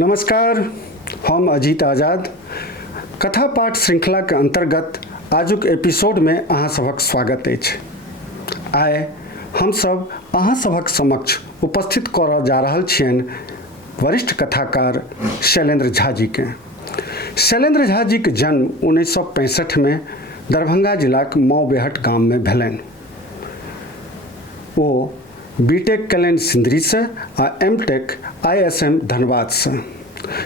नमस्कार, हम अजीत आजाद कथा पाठ श्रृंखला के अंतर्गत आजुक एपिसोड में अहाँ सभक स्वागत अछि। आइ हम सब अहाँ सभक समक्ष उपस्थित करऽ जा रहल छियनि वरिष्ठ कथाकार शैलेंद्र झा जी के। शैलेंद्र झा जी के जन्म 1965 में दरभंगा जिलाक मौबेहट गाम में भेलनि। ओ बीटेक कयलनि सिंदरी से आ एमटेक ISM धनबाद से।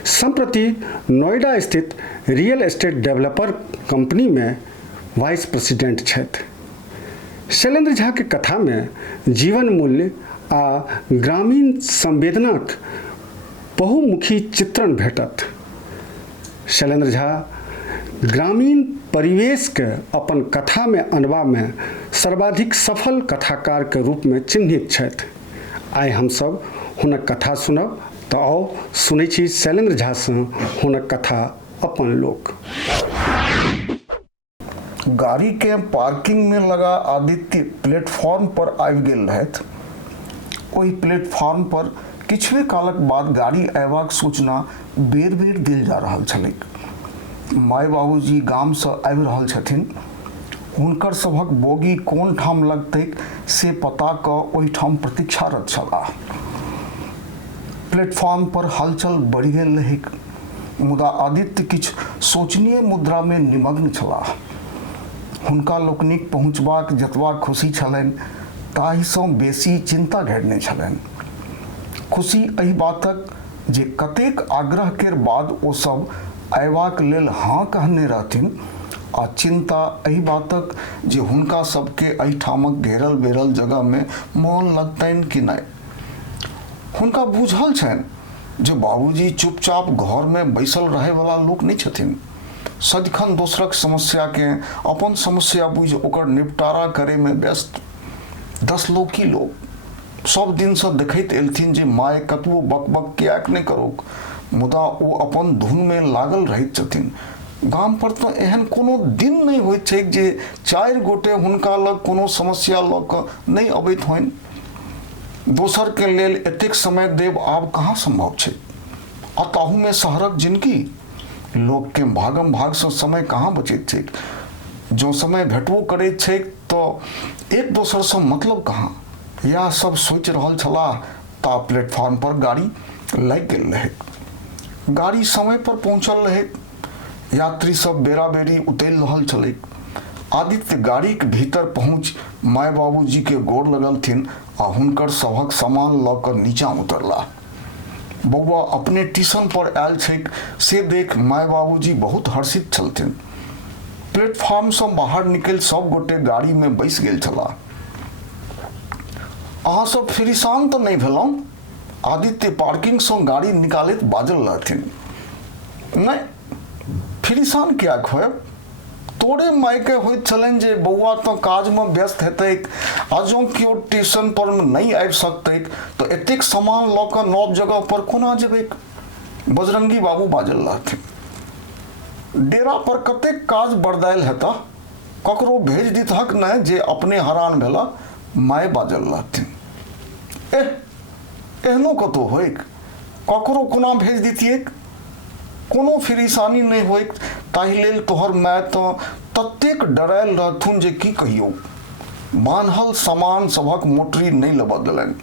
संप्रति नोएडा स्थित रियल एस्टेट डेवलपर कंपनी में वाइस प्रेसिडेंट छथि। शैलेंद्र झा के कथा में जीवन मूल्य आ ग्रामीण संवेदनाक बहुमुखी चित्रण भेटत। शैलेंद्र झा ग्रामीण परिवेश के अपन कथा में अनबा में सर्वाधिक सफल कथाकार के रूप में चिन्हित छथि। आइ हम सब हुनक कथा सुनब, तो आओ सुनै छी शैलेंद्र झा से हुनक कथा अपन लोक। गाड़ी के पार्किंग में लगा आदित्य प्लेटफॉर्म पर आबि गेल रहथि। ओहि प्लेटफॉर्म पर किछुए कालक बाद गाड़ी अयबाक सूचना बेर बेर देल जा रहल छलैक। माय बाबूजी गाम से आबि रहल छथिन। हुनकर सभक बोगी कोन ठाम लगतैक से पता कऽ ओहिठाम प्रतीक्षारत छलाह। प्लेटफॉर्म पर हलचल बढ़ि गेल रहैक, मुदा आदित्य किछु सोचनीय मुद्रा में निमग्न छलाह। हुनका लोकनिक पहुँचबाक जतबा खुशी छलनि ताहिसँ बेसी चिंता घेरने छलनि। खुशी एहि बातक जे कतेक आग्रह केर बाद ओ सब अयबाक लेल हाँ कहने रहथिन, आ चिंता एहि बातक जे हुनका सबके एहिठामक घेरल बेरल जगह में मोन लगतनि कि नहि। हुनका बुझल छनि जे बाबूजी चुपचाप घर में बैसल रहै वाला लोक नहि छथिन। सदिखन दोसरक समस्या के अपन समस्या बुझि ओकर निपटारा करे में व्यस्त 10 लोकी लोग सब दिन से देखैत एलथिन जे माय कतबो बकबक कियाक नहि करोक, मुदा ओ अपन धुन में लागल रहैत छथिन। गाम पर तो एहन कोनो दिन नहीं होइत छैक जे 4 गोटे हुनका लग कोनो समस्या लऽ कऽ नहीं अबैत होइन। दोसर के लेल एतेक समय देब आब कहाँ संभव छै, आ ताहू में शहरक जिंदगी लोक के भागम भाग से समय कहाँ बचैत छैक। जो समय भेटबो करैत छैक तो एक दोसर से मतलब कहाँ। यह सब सोच रहल छलाह ता प्लेटफॉर्म पर गाड़ी लग गेल रहे। गाड़ी समय पर पहुंचल रहे। यात्री सब बेरा बेरी उतैल रहल छलैक। आदित्य गाड़ी के भीतर पहुंच माय बाबूजी के गोर लगलथिन आ हुनकर सभक सामान लऽ कऽ नीचा उतरला। बौआ अपने स्टेशन पर आयल छैक से देख माय बाबूजी बहुत हर्षित छलथिन। प्लेटफॉर्म से बाहर निकल सब गोटे गाड़ी में बैस गेल छलाह। अहाँ सब फिरिसान तो नहीं भेलहुँ? आदित्य पार्किंग से गाड़ी निकालैत बाजल रहथिन। नहीं, फिरिसान क्या खोयब? तोरे मायके होइत छलनि जे बौआ तो काज में व्यस्त हेतैक, आ जँ केओ स्टेशन पर नहीं आबि सकतैक तो एतेक सामान लऽ कऽ नव जगह पर कोना जेबैक? बजरंगी बाबू बाजल रहथिन। डेरा पर कतेक काज बरदायल हेता, ककरो भेज दितहक नहि जे अपने हरान भेला। माय बाजल रहथिन। एहनो कतौ होइक, ककरो कोना भेज दितियैक? कोनो फिरिसानी नहीं होइक, ताहि लेल तोहर माय तो ततेक डरायल रहथुन जे की कहियो। बान्हल सामान सभक मोटरी नहीं लबऽ देलनि।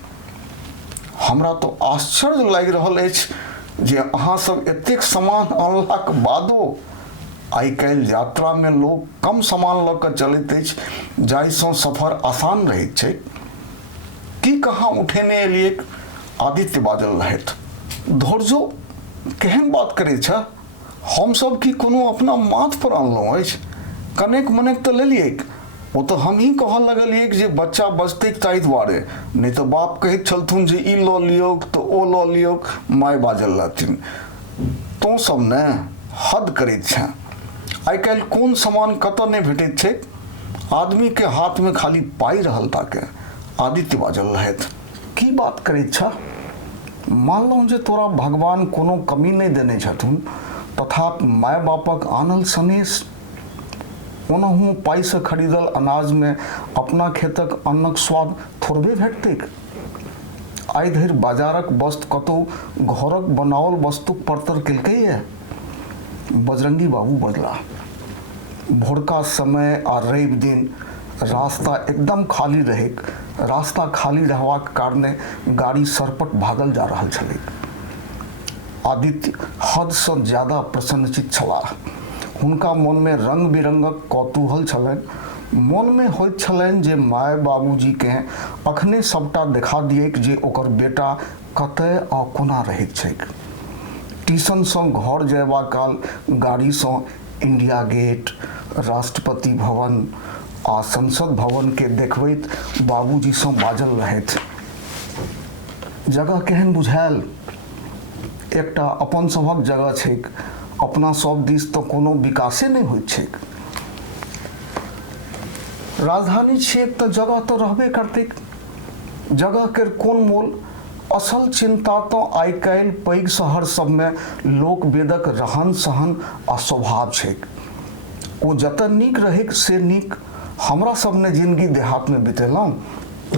हमरा तो आश्चर्य लागि रहल अछि जे अहाँ सब एतेक सामान अनलाक बादो आइ काल्हि यात्रा में लोग कम सामान लऽ कऽ चलैत अछि जाहिसँ सफर आसान रहैत छै। की कहाँ उठेने एलियैक? आदित्य बाजल रहथि। धोरजो केहन बात करै छ? हम सब की कोनो अपना माथ पर अनलहुँ अछि? कनेक मनेक तऽ लेलियैक। ओ तऽ हम ही कहऽ लगलियैक जे बच्चा बजतैक ताहि दुआरे, नहि तऽ बाप कहैत छलथुन जे ई लऽ लियौक तऽ ओ लऽ लियौक। माय बाजल रहथिन। तो सब ने हद करैत छै। आइ काल्हि कोन सामान कतऽ नहि भेटैत छै? आदमी के हाथ में खाली पाई रहल ताके। आदित्य बाजल रहथि। की बात करैत छ? मानलहुँ जे तोरा भगवान कोनो कमी नहीं देने छथुन, तथापि माय बापक आनल सनेश ओनहु पाई से खरीदल अनाज में अपना खेतक अन्नक स्वाद थोड़बे भेटतैक। आइ धरि बाजारक वस्तु कतहु घरक बनाओल वस्तुक परतर केलकैए? बजरंगी बाबू बजला। भोरका समय आ रवि दिन रास्ता एकदम खाली रहैक। रास्ता खाली रहबाक कारणे गाड़ी सरपट भागल जा रहल छलैक। आदित्य हदसँ ज्यादा प्रसन्नचित छलाह। हुनका मनमे रंग बिरंगक कौतूहल छलनि। मनमे होइत छलनि जे माय बाबूजीकेँ अखने सबटा देखा दियैक जे ओकर बेटा कतय आ कोना रहैत छैक। ट्यूशनसँ घर जयबा काल गाड़ीसँ इंडिया गेट, राष्ट्रपति भवन आ संसद भवनके देखबैत बाबूजीसँ बाजल रहथि, जगह केहन बुझायल? एकटा अपन सभक जगह छैक, अपना सब दिस तऽ कोनो विकासे नहि होइत छैक। राजधानी छियैक तऽ जगह तऽ रहबे करतैक। जगह केर कोन मोल? असल चिंता तऽ आइ काल्हि पैघ शहर सबमे लोकवेदक रहन सहन आ स्वभाव छैक। ओ जतऽ नीक रहैक से नीक। हमरा सब ने जिंदगी देहातमे बितेलहुँ,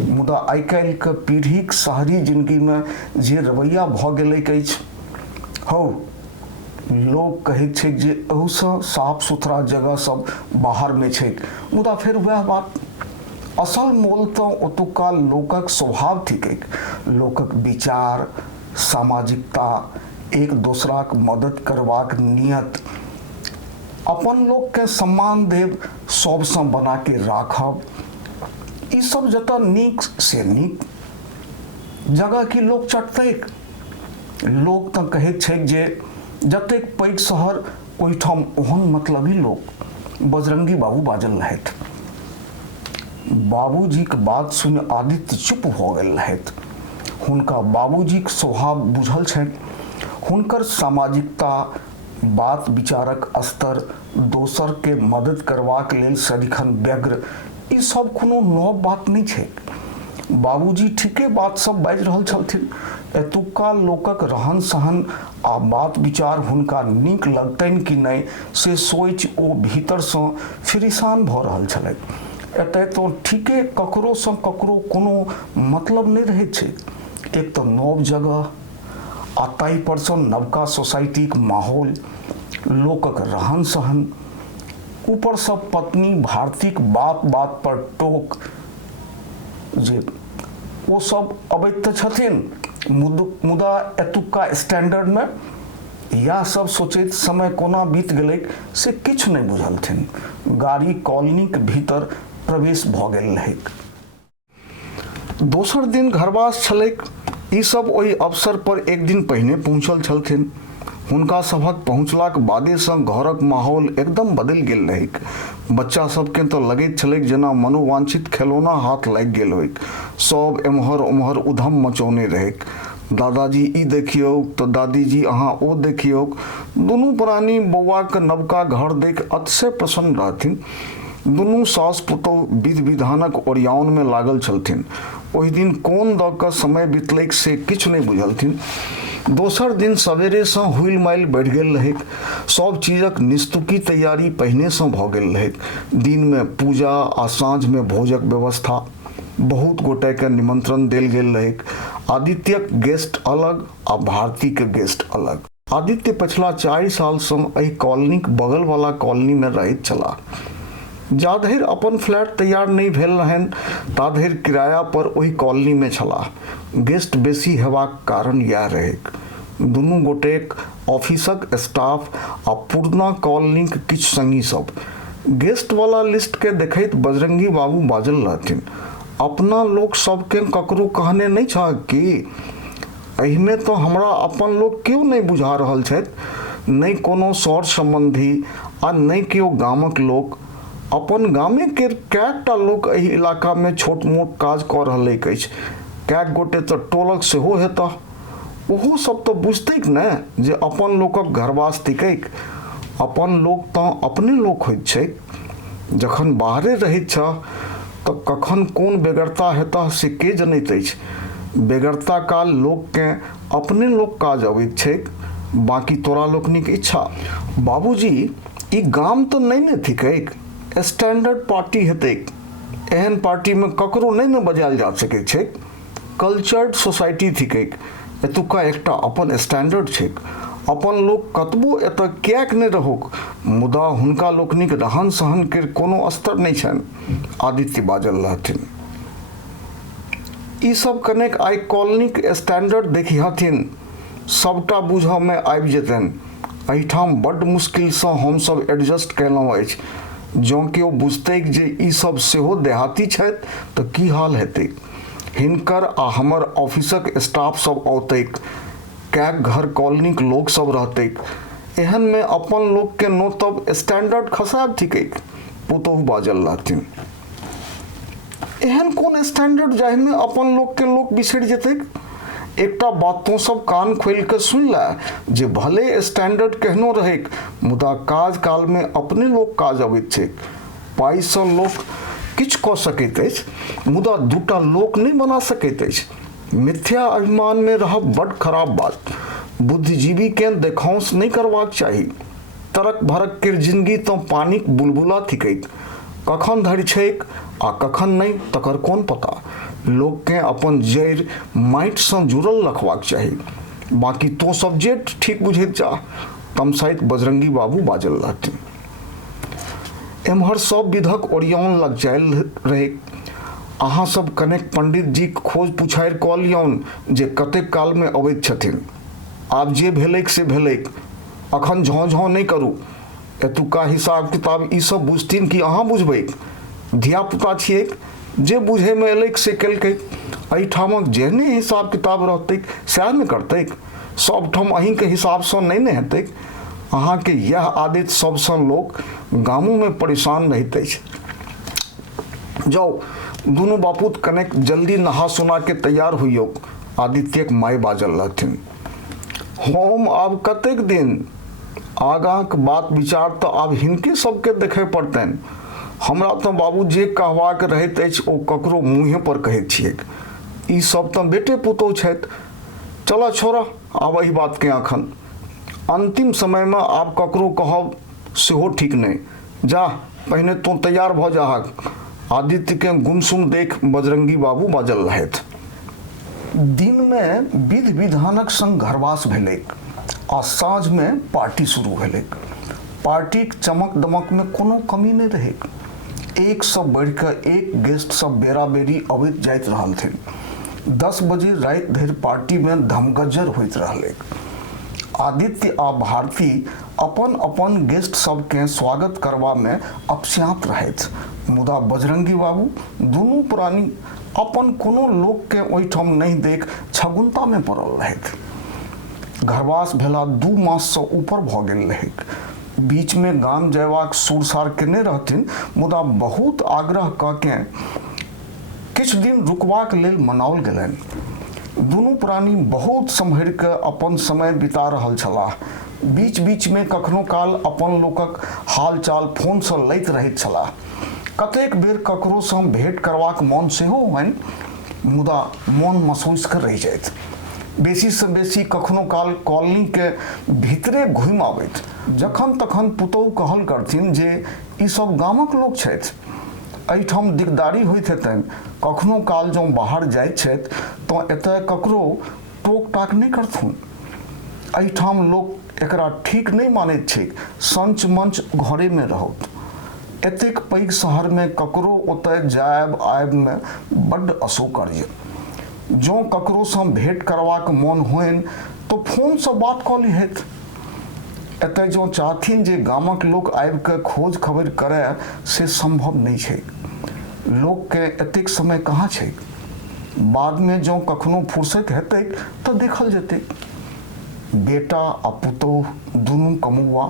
मुदा आइ काल्हिके पीढ़ीक शहरी जिंदगीमे जे रवैया भऽ गेलैक अछि, हौ लोक कहैत छैक जे अहूसँ साफ सुथरा जगह सब बाहरमे छैक, मुदा फेर वएह बात। असल मोल तऽ ओतुका लोकक स्वभाव थिकैक। लोकक विचार, सामाजिकता, एक दोसराक मदद करबाक नियत, अपन लोकके सम्मान देब, सबसँ बनाके राखब, ई सब जतऽ नीक से नीक। जगह की लोक चटतैक? लोक तऽ कहैत छैक जे जतेक पैघ शहर ओहिठाम ओहन मतलबी लोक। बजरंगी बाबू बाजल रहथि। बाबूजीक बात सुनि आदित्य चुप भऽ गेल रहथि। हुनका बाबूजीक स्वभाव बुझल छनि। हुनकर सामाजिकता, बात विचारक स्तर, दोसरके मदद करबाक लेल सदिखन व्यग्र, ई सब कोनो नव बात नहि छैक। बाबूजी ठीके बात सब बाजि रहल छलथिन। एतुक्का लोकक रहन सहन आ बात विचार हुनका नीक लगतनि कि नहि से सोचि ओ भीतरसँ फिरिसान भऽ रहल छलथि। एतय तऽ ठीके ककरोसँ ककरो कोनो मतलब नहि रहैत छै। एक तऽ नव जगह आ ताहिपरसँ नवका सोसाइटीक माहौल, लोकक रहन सहन, ऊपरसँ पत्नी भारतीक बात बात पर टोक, जे ओ सब अबैत तऽ छथिन, मुदा एतुक्का स्टैंडर्डमे इएह सब सोचैत समय कोना बीत गेलै से किछु नहि बुझलथिन। गाड़ी कॉलोनीक भीतर प्रवेश भऽ गेल रहैक। दोसर दिन घरवास छलैक। ई सब ओहि अवसर पर एक दिन पहिने पहुँचल छलथिन। हुनका सभक पहुँचलाक बादेसँ घरक माहौल एकदम बदलि गेल रहैक। बच्चा सबके तऽ लगैत छलैक जेना मनोवांछित खिलौना हाथ लागि गेल होइक। सब एम्हर ओम्हर उधम मचौने रहैक। दादाजी ई देखियौ तऽ दादीजी अहाँ ओ देखियौ। दुनू प्राणी बौआके नवका घर देख अतिशय प्रसन्न रहथिन। दुनू सास पुतौह विधि विधानक ओरियाउनमे लागल छलथिन। ओहि दिन कोन दऽ कऽ समय बितलैक से किछु नहि बुझलथिन। दोसर दिन सवेरेसँ हुइल-माइल बढ़ि गेल रहैक। सब चीजक निस्तुकी तैयारी पहिनेसँ भऽ गेल रहैक। दिनमे पूजा आ साँझमे भोजक व्यवस्था। बहुत गोटेके निमंत्रण देल गेल रहैक। आदित्यक गेस्ट अलग आ भारतीके गेस्ट अलग। आदित्य पछिला 4 सालसँ एहि कॉलोनीक बगलवला कॉलोनीमे रहैत छलाह। जा धरि अपन फ्लैट तैयार नहि भेल रहनि ता धरि किराया पर ओहि कॉलोनीमे छलाह। गेस्ट बेसी हेबाक कारण इएह रहैक। दुनू गोटेक ऑफिसक स्टाफ आ पुरना कॉलोनीक किछु संगी सब। गेस्टवला लिस्टके देखैत बजरंगी बाबू बाजल रहथिन, अपना लोक सबके ककरो कहने नहि छह कि? एहिमे तऽ हमरा अपन लोक केओ नहि बुझा रहल छथि, नहि कोनो सर सम्बन्धी आ नहि केओ गामक लोक। अपन गामे केर कएकटा लोक एहि इलाकामे छोट मोट काज कऽ रहल अछि। कएक गोटे तऽ टोलक सेहो हेताह। ओहो सब तऽ बुझतैक ने जे अपन लोकक घरवास थिकैक। अपन लोक तऽ अपने लोक होइत छैक। जखन बाहरे रहैत छह तऽ कखन कोन बेगरता हेताह से के जनैत अछि। बेगरता काल लोककेँ अपने लोक काज अबैत छैक, बाकी तोरा लोकनिक इच्छा। बाबूजी ई गाम तऽ नहि ने थिकैक, स्टैंडर्ड पार्टी हेतैक। एहन पार्टीमे ककरो नहि ने बजायल जा सकैत छैक। कल्चर्ड सोसाइटी थिक, एतुका एकटा अपन स्टैंडर्ड छैक। अपन लोक कतबो एतऽ किएक नहि रहोक, मुदा हुनका लोकनिक रहन सहन के कोनो स्तर नहि छनि। आदित्य बाजल रहथिन। ई सब कनेक आइ कॉलोनीक स्टैंडर्ड देखी हथिन, सबटा बुझऽमे आबि जेतनि। एहिठाम बड्ड मुश्किलसँ हमसब एडजस्ट कयलहुँ अछि। जँ केओ बुझतैक जे ई सब सेहो देहाती छथि तऽ की हाल हेतैक। हिनकर आ हमर ऑफिसक स्टाफ सब औतैक, कैक घर कॉलोनीक लोक सब रहतैक। एहन में अपन लोक के नोतब स्टैंडर्ड खसाब थिकैक। पुतोहु बाजल रहथिन। एहन कोन स्टैंडर्ड जाहिमे अपन लोक के लोक बिसरि जेतैक। एकटा बात तो सब कान खोलि कऽ सुनि लै जे भले स्टैंडर्ड केहनो रहैक, मुदा काज काल में अपने लोक काज अबैत छैक। पाइसँ लोक किछु कऽ सकैत अछि, मुदा दूटा लोक नहि बना सकैत अछि। मिथ्या अभिमान में रहब बड्ड खराब बात। बुद्धिजीवी के देखांस नहीं करबाक चाही। तरक भरक के जिंदगी तो पानिक बुलबुला थिकैक। कखन धरि छैक आ कखन नहीं तकर कोन पता। लोक के अपन जड़ि माटिसँ जुड़ल रखबाक चाही। बाकी तो सब जे ठीक बुझैत जा। तमसाइत बजरंगी बाबू बाजल रहथिन। एम्हर सब विधक ओरियान लग जायल रहे। अहाँ सब कनेक पंडित जी खोज पुछारि कऽ लियौन जे कतेक काल में अबैत छथिन। आब जे भेलैक से भेलैक, अखन झाँ झाँ नहीं करू। एतुका हिसाब किताब ई सब बुझथिन कि अहाँ बुझबै। धियापुता छियैक, जे बुझैमे एलैक से केलकै। एहिठामक जेहने हिसाब किताब रहतैक सएह ने करतैक। सबठाम अहींके हिसाबसँ नहि ने हेतैक। अहाँके यह आदत सबसँ लोक गामों में परेशान रहैत अछि। जाउ दुनू बापूत कनेक जल्दी नहा सुना के तैयार होइयौ। आदित्यक माय बाजल रहथिन। हम आब कतेक दिन आगाँक बात विचार तऽ आब हिनके सबके देखै पड़तनि। हमरा तऽ बाबू जे कहबाक रहैत अछि ओ ककरो मुँहे पर कहैत छियैक। ई सब तऽ बेटे पुतोहु छथि। चलऽ छोड़ा, आब एहि बात के अखन अंतिम समय में आब ककरो कहब सेहो ठीक नहीं। जा पहिने तू तैयार भऽ जाहक। आदित्य के गुमसुम देख बजरंगी बाबू बाजल रहथि। दिन में विधि विधानक संग घरवास भेलैक आ साँझ में पार्टी शुरू भेलैक। पार्टीक चमक दमक में कोनो कमी नहीं रहैक। एक सँ बढ़ि कऽ एक गेस्ट सब बेरा बेरी अबैत जाइत रहलथिन। 10 बजे राति धरि पार्टी में धमगज्जर होइत रहलैक। आदित्य आ भारती अपन अपन गेस्ट सबके स्वागत करबा में अपस्यात रहथि, मुदा बजरंगी बाबू दुनू प्राणी अपन कोनो लोक के ओहिठाम नहीं देख छगुन्ता में पड़ल रहथि। घरवास भेला 2 मास सँ ऊपर भऽ गेल रहैक। बीच में गाम जयबाक सुरसार केने रहथिन, मुदा बहुत आग्रह कऽ के किछु दिन रुकबाक लेल मनाओल गेलनि। दुनू प्राणी बहुत सम्हरि कऽ अपन समय बिता रहल छलाह। बीच बीच में कखनो काल अपन लोकक हाल चाल फोन सँ लैत रहैत छलाह। कतेक बेर ककरो सँ भेंट करबाक मोन सेहो होनि, मुदा मोन मसोइस कऽ रहि जाइत। बेसी सँ बेसी कखनो काल कॉलोनी के भीतरे घुमि आबैत। जखन तखन पुतोहु कहल करथिन जे ई सब गामक लोक छथि, एहिठाम दिकदारी होइत हेतनि। कखनो काल जँ बाहर जाइत छथि तऽ एतय ककरो टोक टाक नहि करथुन। एहिठाम लोक एकरा ठीक नहीं मानैत छैक। संच मंच घरे में रहत। एतेक पैघ शहर में ककरो ओतय जायब आयब में बड्ड अशोकर्य। जँ ककरो सँ भेंट करबाक मोन होनि तऽ फोन सँ बात कऽ लिहथि। एतय जँ चाहथिन जे गामक लोक आबि कऽ खोज खबर करय से संभव नहीं छै। लोक के एतेक समय कहाँ छै। बाद में जँ कखनो फुर्सत हेतैक तऽ देखल जेतैक। बेटा आ पुतोहु दुनू कमौआ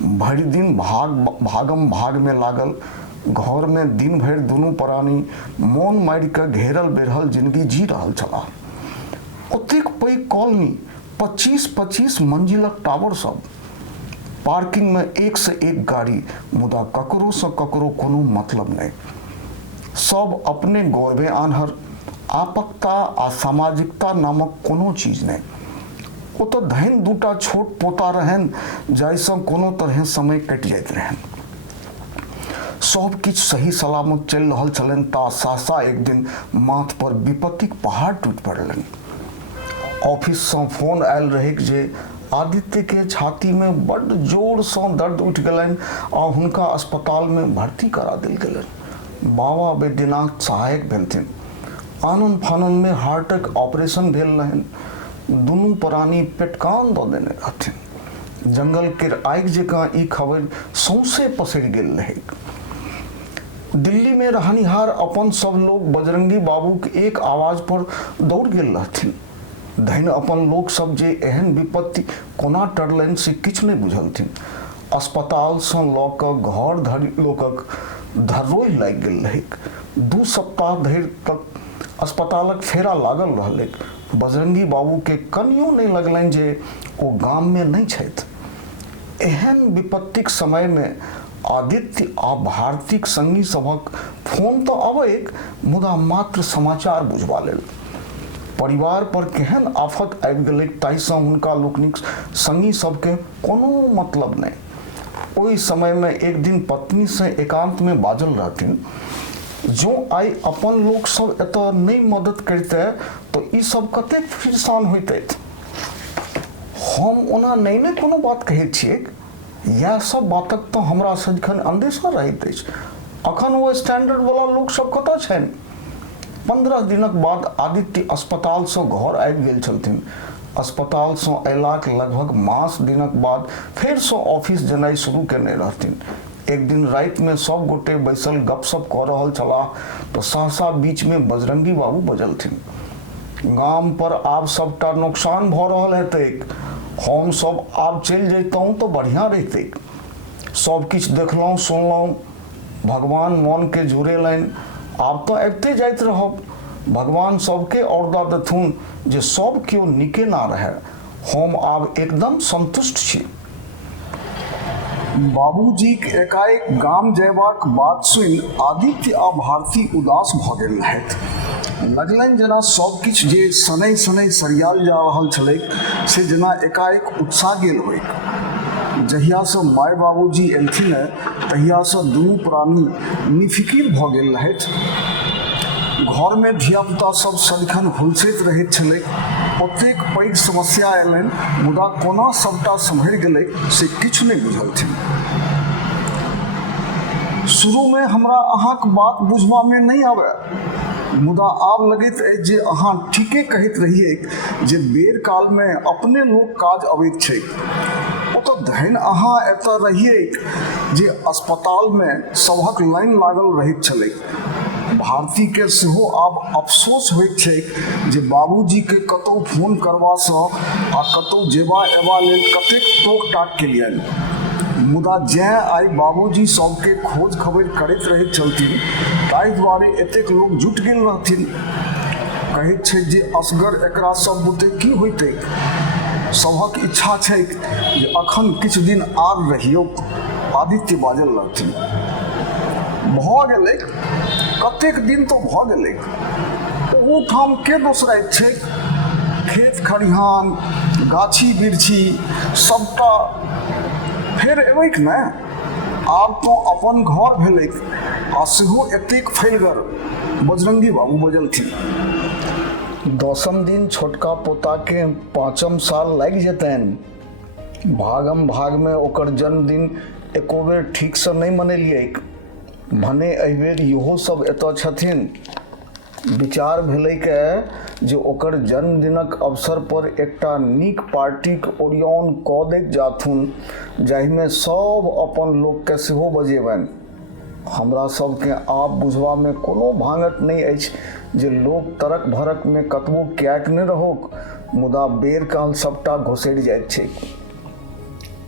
भरि दिन भागम भाग में लागल। घर में दिन भरि दुनू प्राणी मोन मारि कऽ घेरल बेरहल जिंदगी जी रहल छलाह। ओतेक पैघ कॉलोनी, 25-25 मंजिलक टावर सब, पार्किंग में एक से एक गाड़ी, मुदा ककरो सँ ककरो कोनो मतलब नहीं। सब अपने गौरवे आन्हर। आपकता आ सामाजिकता नामक कोनो चीज नहीं। ओ तऽ धनि 2टा छोट पोता रहनि जाहिसँ कोनो तरहे समय कटि जाइत रहनि। सब किछु सही सलामत चलि रहल छलनि ता सहसा एक दिन माथ पर विपत्तिक पहाड़ टूटि पड़लनि। ऑफिस से फोन आयल रहे जे आदित्य के छाती में बड़ जोर से दर्द उठि गेलनि आ हुनका अस्पताल में भर्ती करा देल गेलनि। बाबा वैद्यनाथ सहायक भेलथिन। आनन फानन में हार्टक ऑपरेशन भेल रहनि। दुनू प्राणी पेटकान दऽ देने रहथिन। जंगल के आगि जकाँ ई खबर सौंसे पसरि गेल रहै। दिल्ली में रहनिहार अपन सब लोग बजरंगी बाबू के एक आवाज पर दौड़ गेल रहथिन। धन अपन लोक सब जे एहन विपत्ति कोना टरलनि से किछु नहि बुझलथिन। अस्पताल से लऽ कऽ घर धरि लोकक धरोहि लागि गेल रहैक। 2 सप्ताह धरि तक अस्पतालक फेरा लागल रहलैक। बजरंगी बाबू के कनियो नहि लगलनि जे ओ गाम में नहि छथि। एहन विपत्तिक समय में आदित्य आ भारतीक संगी सभक फोन तऽ अबैक, मुदा मात्र समाचार बुझबा लेल। परिवार पर केहन आफत आबि गेलै ताहिसँ हुनका लोकनिक संगी सबके कोनो मतलब नहि। ओहि समय में एक दिन पत्नी से एकांत में बाजल रहथिन, जो आइ अपन लोक सब एतऽ नहि मदद करितै तो ई सब कतेक फिरसान होइतै। हम ओना नहि ने कोनो बात कहैत छियै, इएह सब बातक तो हमरा सदिखन अंदेशा रहैत अछि। अखन ओ स्टैंडर्ड वाला लोक सब कतऽ छनि। 15 दिनक बाद आदित्य अस्पताल से घर आबि गेल छलथिन। अस्पताल से अयलाक लगभग मास दिनक बाद फेर से ऑफिस जेनाइ शुरू केने रहथिन। एक दिन राति में सब गोटे बैसल गपशप कऽ रहल छलाह तो सहसा बीच में बजरंगी बाबू बजलथिन। गाम पर आब सबटा नुकसान भऽ रहल हेतैक। हम सब आब चलि जैतहुँ तो बढ़िया रहितैक। सब किछु देखलहुँ सुनलहुँ। भगवान मन के जुड़ेलनि। आब तो अबिते जाइत रहब। भगवान सबके औरदा देथुन जे सब केओ नीके ना रहे। हम आब एकदम संतुष्ट छी। बाबूजी के एकाएक गाम जयबाक बात सुनि आदित्य आ भारती उदास भऽ गेल रहथि। लगलनि जेना सब किछु जे शनै शनै सरियाल जा रहल छलैक से जेना एकाएक उत्साह गेल होइक। जहिया से माय बाबूजी एलथिन तहिया से दुनू प्राणी निफिकिर भऽ गेल रहथि। घर में धियापुता सब सदिखन हुलसैत रहैत छलै। ओतेक पैघ समस्या अयलनि मुदा कोना सबटा सम्हरि गेलै से किछु नहि बुझलथिन। शुरू में हमरा अहाँक बात बुझबा में नहीं आवे, मुदा आब लगैत अछि जे अहाँ ठीके कहैत रहिए जे बेर काल में अपने लोक काज अबैत छै। ओ तो धन अहाँ एतऽ रहिए जे अस्पताल में सभक लाइन लागल रहैत छलै। भारती के सेहो आब अफसोस होइत छै जे बाबूजी के कतौ फोन करबासँ आ कतौ जेबा एबा लेल कतेक टोक टाक केलियनि। मुदा जैं आइ बाबूजी सबके खोज खबर करैत रहैत छलथिन ताहि दुआरे एतेक लोक जुटि गेल रहथिन। कहैत छै जे असगर एकरा सब बुते की होइतै। सभक इच्छा छै जे अखन किछु दिन आर रहियौ। आदित्य बाजल रहथिन। भऽ गेलै, कतेक दिन तो भऽ गेलै। ओठाम के दोसराइत छै। खेत खरिहान गाछी बिरछी सबटा फेर एबैक ने। आब तो अपन घर भेलैक आ सेहो एतेक फैलगर। बजरंगी बाबू बजलथिन। 10म दिन छोटका पोता के 5म साल लागि जेतनि। भागम भाग में ओकर जन्मदिन एको बेर ठीक से नहीं मनेलियैक। भने एहिबेर इहो सब एतऽ छथिन। विचार भेलैक जे ओकर जन्मदिनक अवसर पर एकटा नीक पार्टीक ओरियौन कऽ दैत जाथुन जाहिमे सब अपन लोकके सेहो बजेबनि। हमरा सबके आब बुझबा में कोनो भांगत नहीं अछि जे लोक तरक भरक में कतबो क्याक नहि रहोक, मुदा बेर काल सबटा घोसरि जाइत छै।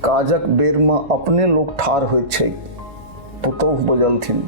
काजक बेर में अपने लोक ठाढ़ होइत छै। पुतौह बजलथिन।